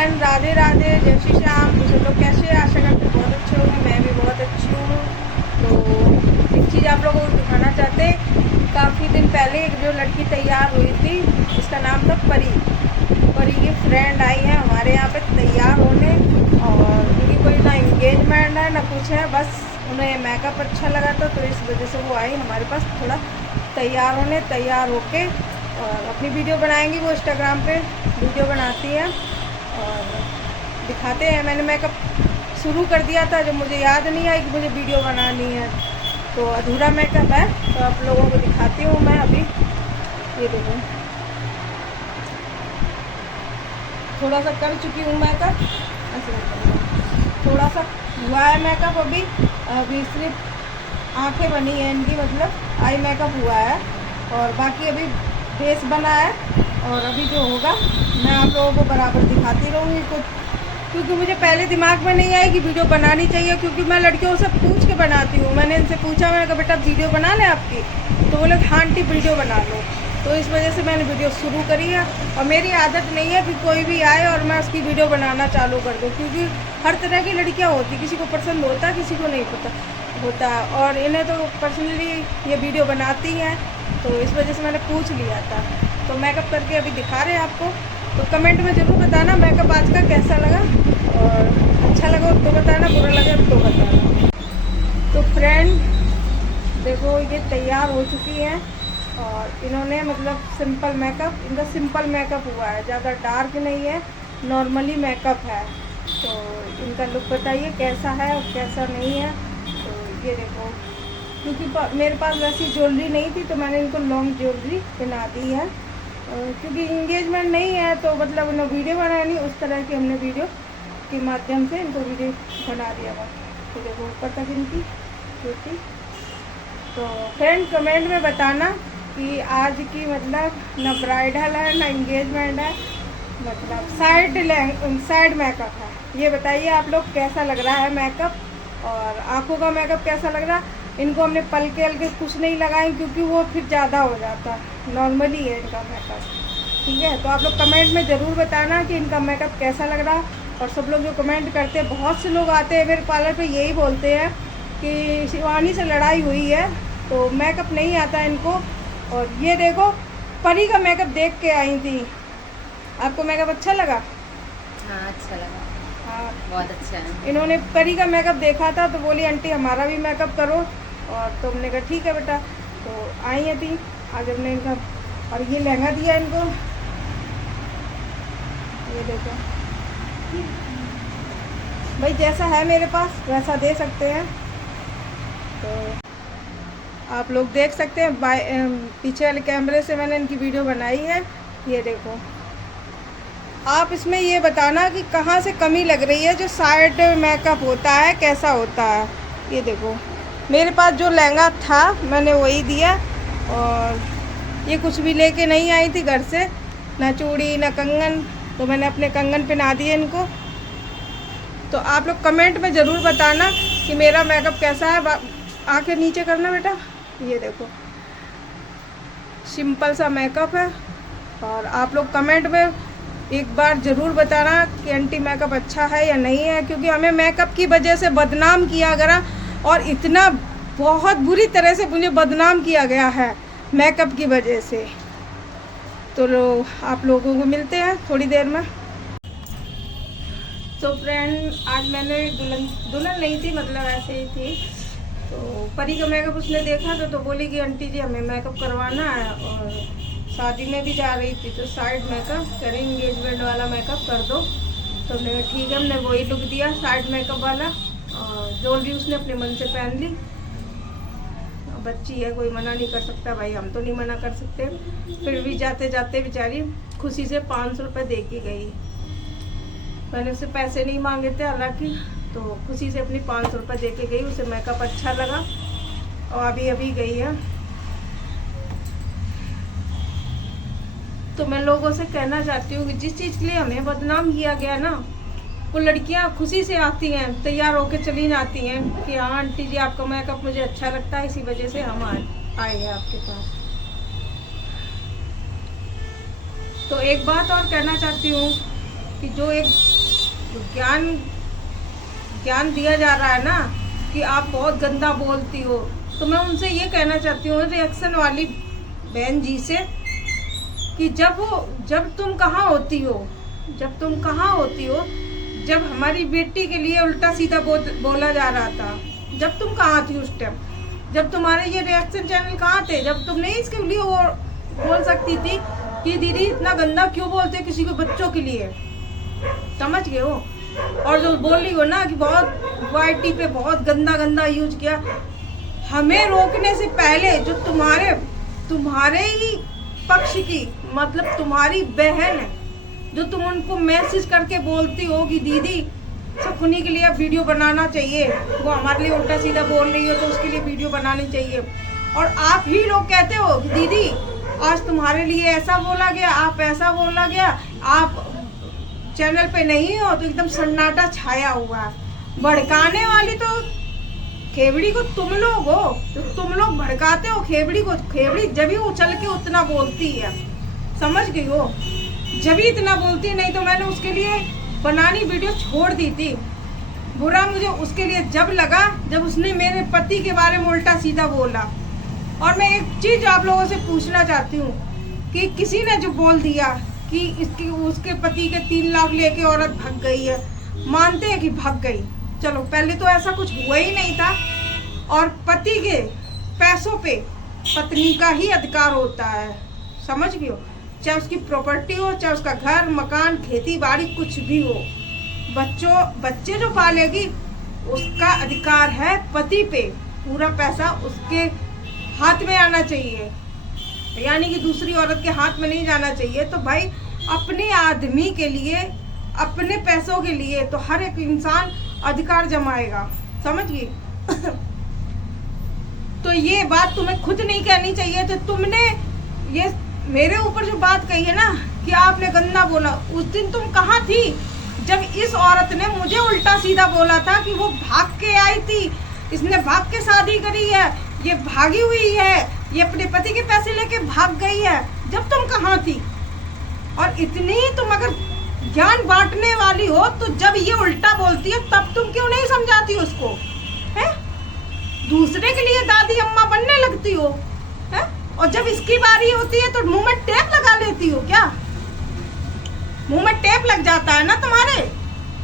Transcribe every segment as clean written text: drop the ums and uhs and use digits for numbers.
Friend, Radhe Radhe, जय श्री श्याम। तो सब लोग कैसे हैं? आशा करते हैं बहुत अच्छे होंगे। मैं भी बहुत अच्छी हूँ। तो एक चीज़ आप लोगों को दिखाना चाहते हैं, काफ़ी दिन पहले एक जो लड़की तैयार हुई थी, उसका नाम था परी। परी की फ्रेंड आई है हमारे यहाँ पे तैयार होने, और उनकी कोई ना इंगेजमेंट है ना कुछ है, बस उन्हें मेकअप अच्छा लगा था, तो इस वजह से वो आई हमारे पास थोड़ा तैयार होने। तैयार होके और अपनी वीडियो बनाएंगी। वो इंस्टाग्राम पे वीडियो बनाती है और दिखाते हैं। मैंने मेकअप शुरू कर दिया था, जब मुझे याद नहीं आई कि मुझे वीडियो बनानी है, तो अधूरा मेकअप है, तो आप लोगों को दिखाती हूँ मैं अभी। ये देखो, थोड़ा सा कर चुकी हूँ मेकअप, ऐसे थोड़ा सा हुआ है मेकअप। अभी सिर्फ आंखें बनी है इनकी, मतलब आई मेकअप हुआ है, और बाकी अभी फेस बना है। और अभी जो होगा मैं आप लोगों को बराबर दिखाती रहूँगी कुछ, क्योंकि मुझे पहले दिमाग में नहीं आया कि वीडियो बनानी चाहिए, क्योंकि मैं लड़कियों से पूछ के बनाती हूँ। मैंने इनसे पूछा, मैंने कहा बेटा वीडियो बना लें आपकी, तो बोले हाँ आंटी वीडियो बना लो। तो इस वजह से मैंने वीडियो शुरू करी है। और मेरी आदत नहीं है कि कोई भी आए और मैं उसकी वीडियो बनाना चालू कर दूँ, क्योंकि हर तरह की लड़कियाँ होती, किसी को पसंद होता, किसी को नहीं पता होता, और इन्हें तो पर्सनली ये वीडियो बनाती हैं, तो इस वजह से मैंने पूछ लिया था। तो मेकअप करके अभी दिखा रहे हैं आपको। तो कमेंट में ज़रूर बताना मेकअप आज का कैसा लगा, और अच्छा लगा तो बताना, बुरा लगा तो बताना। तो फ्रेंड देखो, ये तैयार हो चुकी हैं, और इन्होंने मतलब सिंपल मेकअप, इनका सिंपल मेकअप हुआ है, ज़्यादा डार्क नहीं है, नॉर्मली मेकअप है। तो इनका लुक बताइए कैसा है और कैसा नहीं है। तो ये देखो, क्योंकि मेरे पास वैसी ज्वेलरी नहीं थी, तो मैंने इनको लॉन्ग ज्वेलरी पहना दी है, क्योंकि इंगेजमेंट नहीं है, तो मतलब उन्हें वीडियो बनानी, उस तरह की हमने वीडियो के माध्यम से इनको वीडियो बना दिया था। तो देखो ऊपर तक इनकी ज्योति। तो फ्रेंड कमेंट में बताना कि आज की मतलब ना ब्राइडल है ना इंगेजमेंट है, मतलब साइड मेकअप है। ये बताइए आप लोग कैसा लग रहा है मेकअप, और आँखों का मेकअप कैसा लग रहा है। इनको हमने पलके हल्के कुछ नहीं लगाए, क्योंकि वो फिर ज़्यादा हो जाता है, नॉर्मली है इनका मेकअप, ठीक है। तो आप लोग कमेंट में ज़रूर बताना कि इनका मेकअप कैसा लग रहा है। और सब लोग जो कमेंट करते हैं, बहुत से लोग आते हैं मेरे पार्लर पे, यही बोलते हैं कि शिवानी से लड़ाई हुई है, तो मेकअप नहीं आता इनको। और ये देखो, परी का मेकअप देख के आई थी। आपको मेकअप अच्छा लगा? हाँ अच्छा लगा, हाँ बहुत अच्छा है। इन्होंने परी का मेकअप देखा था, तो बोली आंटी हमारा भी मेकअप करो, और तो हमने कहा ठीक है बेटा। तो आई है थी आज हमने इनका, और ये लहंगा दिया इनको, ये देखो भाई, जैसा है मेरे पास वैसा दे सकते हैं। तो आप लोग देख सकते हैं, पीछे वाले कैमरे से मैंने इनकी वीडियो बनाई है। ये देखो, आप इसमें ये बताना कि कहाँ से कमी लग रही है। जो साइड मेकअप होता है कैसा होता है, ये देखो मेरे पास जो लहंगा था मैंने वही दिया, और ये कुछ भी लेके नहीं आई थी घर से, ना चूड़ी ना कंगन, तो मैंने अपने कंगन पहना दिए इनको। तो आप लोग कमेंट में ज़रूर बताना कि मेरा मेकअप कैसा है। आंखें नीचे करना बेटा, ये देखो सिंपल सा मेकअप है। और आप लोग कमेंट में एक बार ज़रूर बताना कि आंटी मेकअप अच्छा है या नहीं है, क्योंकि हमें मेकअप की वजह से बदनाम किया गया, और इतना बहुत बुरी तरह से मुझे बदनाम किया गया है मेकअप की वजह से। तो आप लोगों को मिलते हैं थोड़ी देर में। तो फ्रेंड आज मैंने दुल्हन नहीं थी, मतलब ऐसे ही थी, तो परी का मेकअप उसने देखा तो बोली कि आंटी जी हमें मेकअप करवाना है, और शादी में भी जा रही थी, तो साइड मेकअप करें, इंगेजमेंट वाला मेकअप कर दो। तो हमने कहा ठीक है, हमने वही लुक दिया साइड मेकअप वाला, और ज्वेलरी उसने अपने मन से पहन ली। बच्ची है, कोई मना नहीं कर सकता भाई, हम तो नहीं मना कर सकते। फिर भी जाते जाते बेचारी खुशी से 500 रुपये दे के गई। मैंने उससे पैसे नहीं मांगे थे हालांकि, तो खुशी से अपनी 500 रुपये दे के गई। उसे मेकअप अच्छा लगा, और अभी गई है। तो मैं लोगों से कहना चाहती हूँ कि जिस चीज़ के लिए हमें बदनाम किया गया ना, वो लड़कियाँ खुशी से आती हैं, तैयार होकर चली जाती हैं कि हाँ आंटी जी आपका मेकअप मुझे अच्छा लगता है, इसी वजह से हम आए हैं आपके पास। तो एक बात और कहना चाहती हूँ कि जो एक जो ज्ञान दिया जा रहा है ना कि आप बहुत गंदा बोलती हो, तो मैं उनसे ये कहना चाहती हूँ रिएक्शन वाली बहन जी से कि जब तुम कहाँ होती हो, जब हमारी बेटी के लिए उल्टा सीधा बोला जा रहा था, जब तुम कहाँ थी उस टाइम? जब तुम्हारे ये रिएक्शन चैनल कहाँ थे? जब तुम नहीं इसके लिए वो बोल सकती थी कि दीदी इतना गंदा क्यों बोलते हो किसी को, बच्चों के लिए? समझ गए हो? और जो बोल रही हो ना कि बहुत वाईटी पे बहुत गंदा यूज किया, हमें रोकने से पहले जो तुम्हारे ही पक्ष की, मतलब तुम्हारी बहन है, जो तुम उनको मैसेज करके बोलती हो कि दीदी शकुनी के लिए अब वीडियो बनाना चाहिए, वो हमारे लिए उल्टा सीधा बोल रही हो तो उसके लिए वीडियो बनानी चाहिए, और आप ही लोग कहते हो कि दीदी आज तुम्हारे लिए ऐसा बोला गया, आप ऐसा बोला गया, आप चैनल पे नहीं हो, तो एकदम सन्नाटा छाया हुआ है। भड़काने वाली तो खेबड़ी को तुम लोग हो, तो तुम लोग भड़काते हो खेबड़ी को। खेबड़ी जब ही उछल के उतना बोलती है, समझ गई हो? जब ही इतना बोलती, नहीं तो मैंने उसके लिए बनानी वीडियो छोड़ दी थी। बुरा मुझे उसके लिए जब लगा जब उसने मेरे पति के बारे में उल्टा सीधा बोला। और मैं एक चीज आप लोगों से पूछना चाहती हूँ कि किसी ने जो बोल दिया कि उसके पति के 3 लाख लेके औरत भाग गई है, मानते हैं कि भाग गई, चलो पहले तो ऐसा कुछ हुआ ही नहीं था, और पति के पैसों पे पत्नी का ही अधिकार होता है, समझ गए हो? चाहे उसकी प्रॉपर्टी हो, चाहे उसका घर मकान खेती बाड़ी कुछ भी हो, बच्चे जो पालेगी उसका अधिकार है पति पे, पूरा पैसा उसके हाथ में आना चाहिए, यानी कि दूसरी औरत के हाथ में नहीं जाना चाहिए। तो भाई अपने आदमी के लिए, अपने पैसों के लिए तो हर एक इंसान अधिकार जमाएगा, समझ गई? तो ये बात तुम्हें खुद नहीं कहनी चाहिए। तो तुमने ये मेरे ऊपर जो बात कही है ना कि आपने गंदा बोला, उस दिन तुम कहाँ थी जब इस औरत ने मुझे उल्टा सीधा बोला था कि वो भाग के आई थी, इसने भाग के शादी करी है, ये भागी हुई है, ये अपने पति के पैसे लेके भाग गई है। जब तुम कहाँ थी? और इतनी तुम अगर ज्ञान बांटने वाली हो तो जब ये उल्टा बोलती है तब तुम क्यों नहीं समझाती उसको? है दूसरे के लिए दादी अम्मा बनने लगती हो, है? और जब इसकी बारी होती है तो मुंह में टेप लगा लेती हो क्या? मुंह में टेप लग जाता है ना तुम्हारे।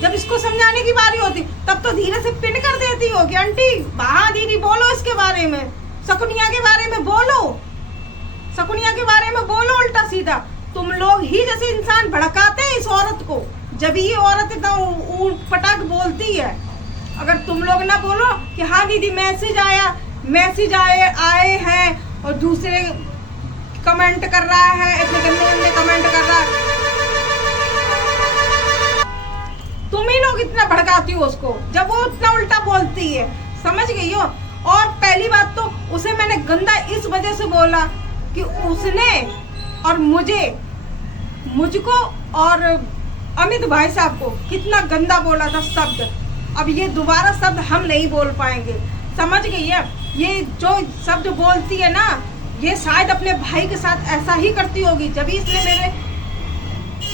जब इसको समझाने की बारी होती तब तो धीरे से पिन कर देती हो कि आंटी हाँ दीदी बोलो इसके बारे में, शकुनिया के बारे में बोलो, शकुनिया के बारे में बोलो उल्टा सीधा। तुम लोग ही जैसे इंसान भड़काते हैं इस औरत को, जब ये औरत इतना पटाख बोलती है। अगर तुम लोग ना बोलो कि हाँ दीदी मैसेज आए हैं और दूसरे कमेंट कर रहा है, इतने गंदे कमेंट कर रहा है, तुम ही लोग इतना भड़काती हो उसको जब वो इतना उल्टा बोलती है, समझ गई हो? और पहली बात तो उसे मैंने गंदा इस वजह से बोला कि उसने और मुझको और अमित भाई साहब को कितना गंदा बोला था शब्द। अब ये दोबारा शब्द हम नहीं बोल पाएंगे, समझ गई है? ये जो शब्द बोलती है ना, ये शायद अपने भाई के साथ ऐसा ही करती होगी, जब इसने मेरे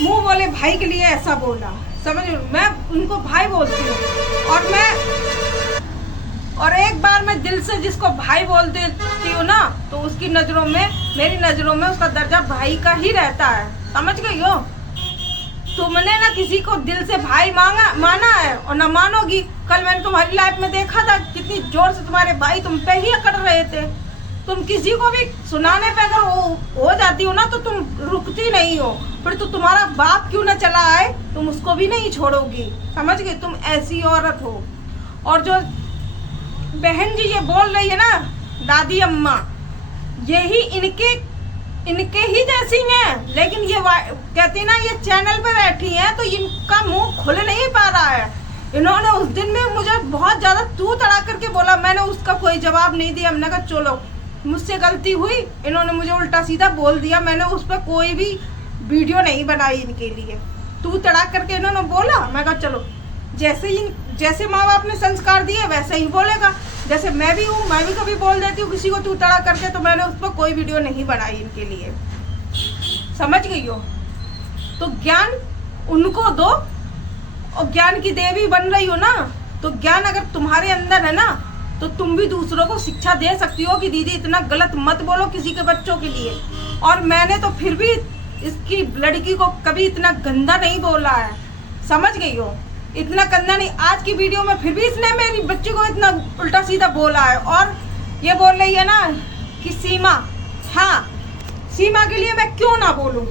मुंह बोले भाई के लिए ऐसा बोला, समझ? मैं उनको भाई बोलती हूँ, और एक बार मैं दिल से जिसको भाई बोल देती हूँ ना, तो उसकी नजरों में, मेरी नजरों में उसका दर्जा भाई का ही रहता है, समझ गई हो? तुमने ना किसी को दिल से भाई माना है और ना मानोगी। कल मैंने तुम्हारी लाइफ में देखा था कितनी जोर से तुम्हारे भाई तुम पे ही अकड़ रहे थे। तुम किसी को भी सुनाने पे अगर हो जाती हो ना तो तुम रुकती नहीं हो, फिर तो तुम्हारा बाप क्यों ना चला आए तुम उसको भी नहीं छोड़ोगी, समझ गए? तुम ऐसी औरत हो। और जो बहन जी ये बोल रही है ना दादी अम्मा, यही इनके ही जैसी हैं, लेकिन ये कहती ना ये चैनल पे बैठी हैं तो इनका मुंह खुल नहीं पा रहा है। इन्होंने उस दिन में मुझे बहुत ज्यादा तू तड़ा करके बोला, मैंने उसका कोई जवाब नहीं दिया। हमने कहा चलो मुझसे गलती हुई, इन्होंने मुझे उल्टा सीधा बोल दिया, मैंने उस पर कोई भी वीडियो नहीं बनाई इनके लिए। तू तड़ा करके इन्होंने बोला, मैं कहा चलो जैसे माँ बाप ने संस्कार दिए वैसे ही बोलेगा। जैसे मैं भी हूँ, मैं भी कभी बोल देती हूँ किसी को तू तड़ा करके, तो मैंने उस पर कोई वीडियो नहीं बनाई इनके लिए, समझ गई हो? तो ज्ञान उनको दो और ज्ञान की देवी बन रही हो ना, तो ज्ञान अगर तुम्हारे अंदर है ना, तो तुम भी दूसरों को शिक्षा दे सकती हो कि दीदी इतना गलत मत बोलो किसी के बच्चों के लिए। और मैंने तो फिर भी इसकी लड़की को कभी इतना गंदा नहीं बोला है, समझ गई हो, इतना गंदा नहीं। आज की वीडियो में फिर भी इसने मेरी बच्ची को इतना उल्टा सीधा बोला है। और ये बोल रही है ना कि सीमा, हाँ सीमा के लिए मैं क्यों ना बोलूं।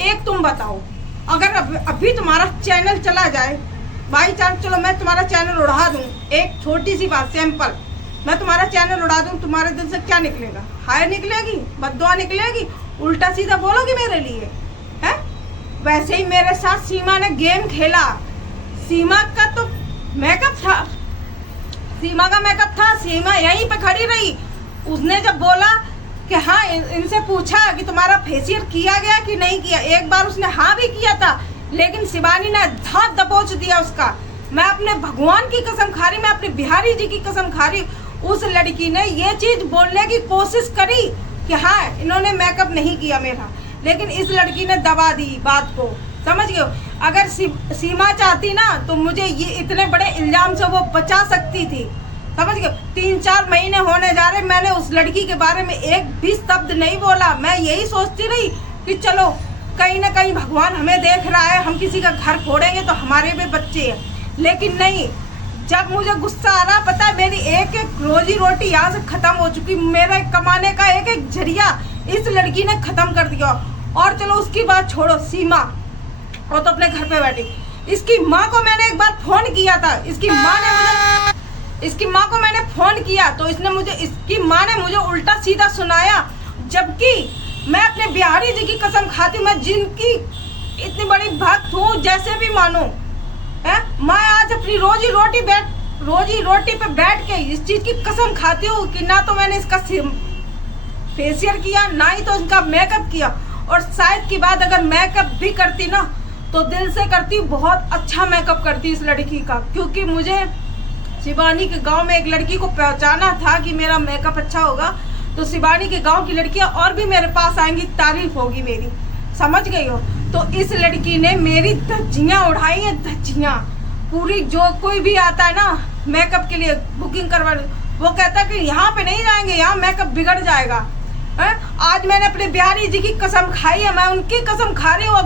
एक तुम बताओ, अगर अभी तुम्हारा चैनल चला जाए, बाई चांस चलो मैं तुम्हारा चैनल उड़ा दूं, एक छोटी सी बात सैंपल, मैं तुम्हारा चैनल उड़ा दूं, तुम्हारे दिल से क्या निकलेगा? हाय निकलेगी, बद्दुआ निकलेगी, उल्टा सीधा बोलोगी मेरे लिए, है? वैसे ही मेरे साथ सीमा ने गेम खेला। सीमा का तो मेकअप था, सीमा का मेकअप था, सीमा यहीं पे खड़ी रही। उसने जब बोला कि हाँ, इनसे पूछा कि तुम्हारा फेशियल किया गया कि नहीं किया, एक बार उसने हाँ भी किया था, लेकिन शिवानी ने धात दबोच दिया उसका। मैं अपने भगवान की कसम खा रही, मैं अपने बिहारी जी की कसम खा रही, उस लड़की ने ये चीज बोलने की कोशिश करी कि हाँ इन्होंने मेकअप नहीं किया मेरा, लेकिन इस लड़की ने दबा दी बात को, समझ गए हो। अगर सीमा चाहती ना तो मुझे ये इतने बड़े इल्जाम से वो बचा सकती थी, समझ गए। 3-4 महीने होने जा रहे, मैंने उस लड़की के बारे में एक भी शब्द नहीं बोला। मैं यही सोचती रही कि चलो कहीं ना कहीं भगवान हमें देख रहा है, हम किसी का घर फोड़ेंगे तो हमारे भी बच्चे हैं, लेकिन नहीं। जब मुझे गुस्सा आ रहा, पता है मेरी एक एक रोजी रोटी यहाँ से खत्म हो चुकी, मेरा कमाने का एक एक जरिया इस लड़की ने खत्म कर दिया। और चलो उसकी बात छोड़ो, सीमा वो तो अपने घर पे बैठी। इसकी माँ को मैंने एक बार फोन किया था, इसकी माँ को मैंने फोन किया तो इसकी माँ ने मुझे उल्टा सीधा सुनाया, जबकि मैं अपने बिहारी जी की कसम खाती हूँ, मैं जिनकी इतनी बड़ी भक्त हूँ, जैसे भी मानो है, मैं आज अपनी रोजी रोटी पे बैठ के इस चीज की कसम खाती हूँ कि ना तो मैंने इसका फेशियल किया, ना ही तो इसका मेकअप किया। और शायद की बात अगर मेकअप भी करती ना तो दिल से करती, बहुत अच्छा मेकअप करती इस लड़की का, क्योंकि मुझे शिवानी के गांव में एक लड़की को पहचाना था कि मेरा मेकअप अच्छा होगा, तो शिवानी के गांव की लड़कियां और भी मेरे पास आएंगी, तारीफ होगी मेरी, समझ गई हो। तो इस लड़की ने मेरी धज्जियां उड़ाई हैं, धज्जियां पूरी। जो कोई भी आता है ना मेकअप के लिए बुकिंग करवा, वो कहता है कि यहाँ पे नहीं जाएंगे, यहाँ मेकअप बिगड़ जाएगा, है? आज मैंने अपने बिहारी जी की कसम खाई है, मैं उनकी कसम खा रही हूँ।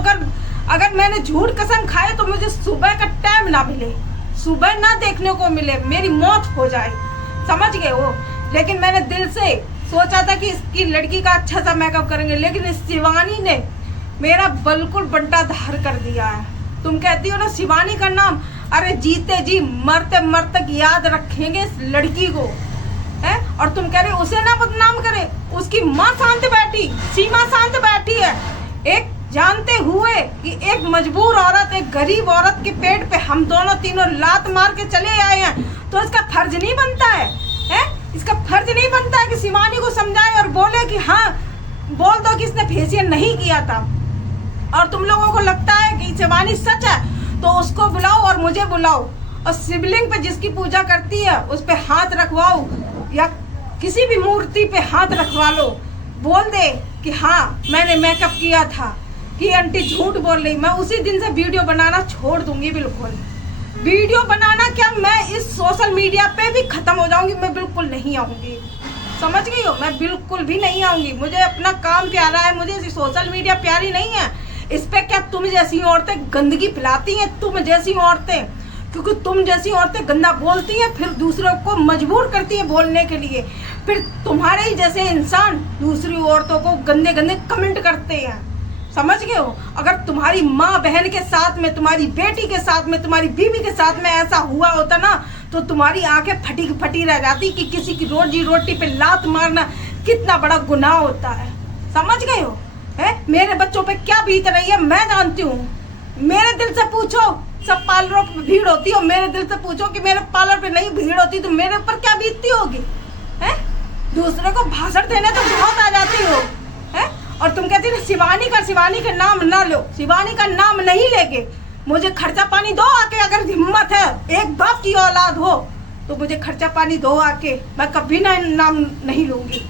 अगर मैंने झूठ कसम खाई तो मुझे सुबह का टाइम ना मिले, सुबह ना देखने को मिले, मेरी मौत हो जाए, समझ गए वो। लेकिन मैंने दिल से सोचा था कि इसकी लड़की का अच्छा सा मेकअप करेंगे, लेकिन इस शिवानी ने मेरा बिल्कुल बंटा धार कर दिया है। तुम कहती हो ना शिवानी का नाम, अरे जीते जी मरते मरते याद रखेंगे इस लड़की को, है? और तुम कह रहे उसे ना बदनाम करे, उसकी माँ शांत बैठी, सीमा शांत बैठी है, एक जानते हुए कि एक मजबूर औरत, एक गरीब औरत के पेट पे हम दोनों तीनों लात मार के चले आए हैं, तो इसका फर्ज नहीं बनता है? इसका फर्ज नहीं बनता है कि शिवानी को समझाए और बोले कि हाँ, बोल दो कि इसने फेशियल नहीं किया था। और तुम लोगों को लगता है कि शिवानी सच है तो उसको बुलाओ और मुझे बुलाओ, और शिवलिंग पे जिसकी पूजा करती है उस पे हाथ रखवाओ, या किसी भी मूर्ति पे हाथ रखवा लो, बोल दे कि हाँ मैंने मेकअप किया था, कि आंटी झूठ बोल रही। मैं उसी दिन से वीडियो बनाना छोड़ दूंगी, बिल्कुल वीडियो बनाना क्या, मैं इस सोशल मीडिया पे भी खत्म हो जाऊंगी, मैं बिल्कुल नहीं आऊंगी, समझ गई हो, मैं बिल्कुल भी नहीं आऊंगी। मुझे अपना काम प्यारा है, मुझे सोशल मीडिया प्यारी नहीं है। इस पे क्या तुम जैसी औरतें गंदगी फैलाती हैं, तुम जैसी औरतें, क्योंकि तुम जैसी औरतें गंदा बोलती हैं, फिर दूसरों को मजबूर करती है बोलने के लिए, फिर तुम्हारे ही जैसे इंसान दूसरी औरतों को गंदे गंदे कमेंट करते हैं, समझ गए हो। अगर तुम्हारी माँ बहन के साथ में, तुम्हारी बेटी के साथ में, तुम्हारी बीवी के साथ में ऐसा हुआ होता ना, तो तुम्हारी आंखें फटी फटी रह जाती कि किसी की रोजी रोटी पे लात मारना कितना बड़ा गुनाह होता है, समझ गए हो। है मेरे बच्चों पे क्या बीत रही है मैं जानती हूँ। मेरे दिल से पूछो, सब पार्लरों पे भीड़ होती है, और मेरे दिल से पूछो कि मेरे पार्लर पे नहीं भीड़ होती तो मेरे ऊपर क्या बीतती होगी, है? दूसरे को भाषण देने तो बहुत आ जाती हो, है? और तुम कहती हो शिवानी का नाम ना लो, शिवानी का नाम नहीं लेके मुझे खर्चा पानी दो आके, अगर हिम्मत है, एक बाप की औलाद हो तो मुझे खर्चा पानी दो आके, मैं कभी ना नाम नहीं लूंगी।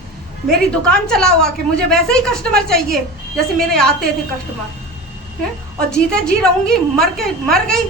मेरी दुकान चलाओ आके, मुझे वैसे ही कस्टमर चाहिए जैसे मेरे आते थे कस्टमर, और जीते जी रहूंगी, मर गई।